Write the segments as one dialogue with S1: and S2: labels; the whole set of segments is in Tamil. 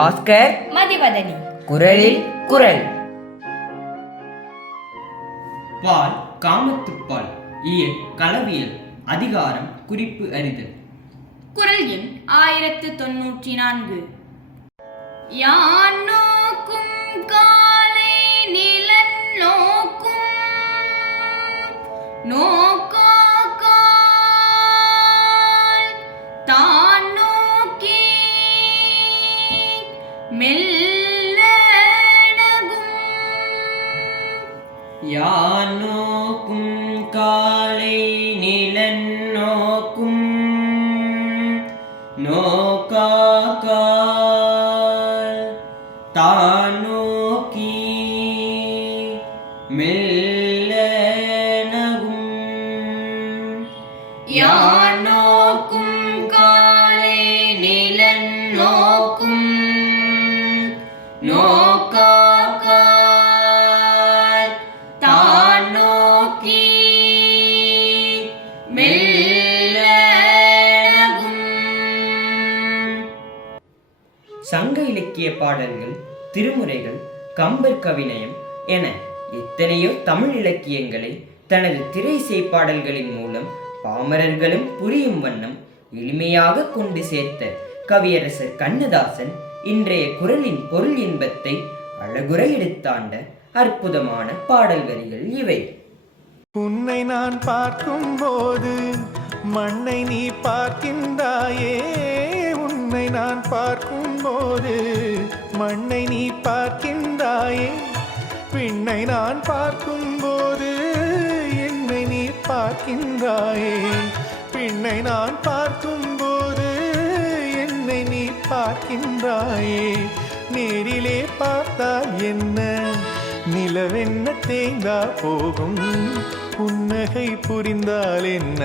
S1: பாஸ்கர்.
S2: மதிவதனி.
S1: குரலில் குரல்.
S3: பால் காமத்துப்பால் இயல் களவியல் அதிகாரம் குறிப்பு அறிதல்.
S2: குரல் எண் ஆயிரத்து தொன்னூற்றி நான்கு. யான் மெல்லனகும்.
S3: யான் நோக்கும் காலை நிலன் நோக்கும். நோக்கா தான் நோக்கி மெல்லனகும்.
S2: யான் நோக்கும்
S3: சங்க இலக்கிய பாடல்கள் திருமுறைகள் கம்பர் கவிநயம் என எத்தனையோ தமிழ் இலக்கியங்களை தனது திரைசை பாடல்களின் மூலம் பாமரர்களும் புரியும் வண்ணம் எளிமையாக கொண்டு சேர்த்த கவியரசர் கண்ணதாசன் இன்றைய குரலின் பொருள் இன்பத்தை அழகுரை எடுத்தாண்ட அற்புதமான பாடல் வரிகள் இவை.
S4: உன்னை நான் பார்க்கும்போது மண்ணை நீ பார்க்கின்றாயே. நான் பார்க்கும் போது மண்ணை நீ பார்க்கின்றாயே. பின்னை நான் பார்க்கும் போது என்னை நீ பார்க்கின்றாயே. பின்னை நான் பார்க்கும் போது என்னை நீ பார்க்கின்றாயே. நேரிலே பார்த்தால் என்ன? நிலவென்ன தேய்ந்தா போகும்? புன்னகை புரிந்தால் என்ன?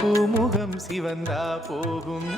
S4: பூமுகம் சிவந்தா போகும்?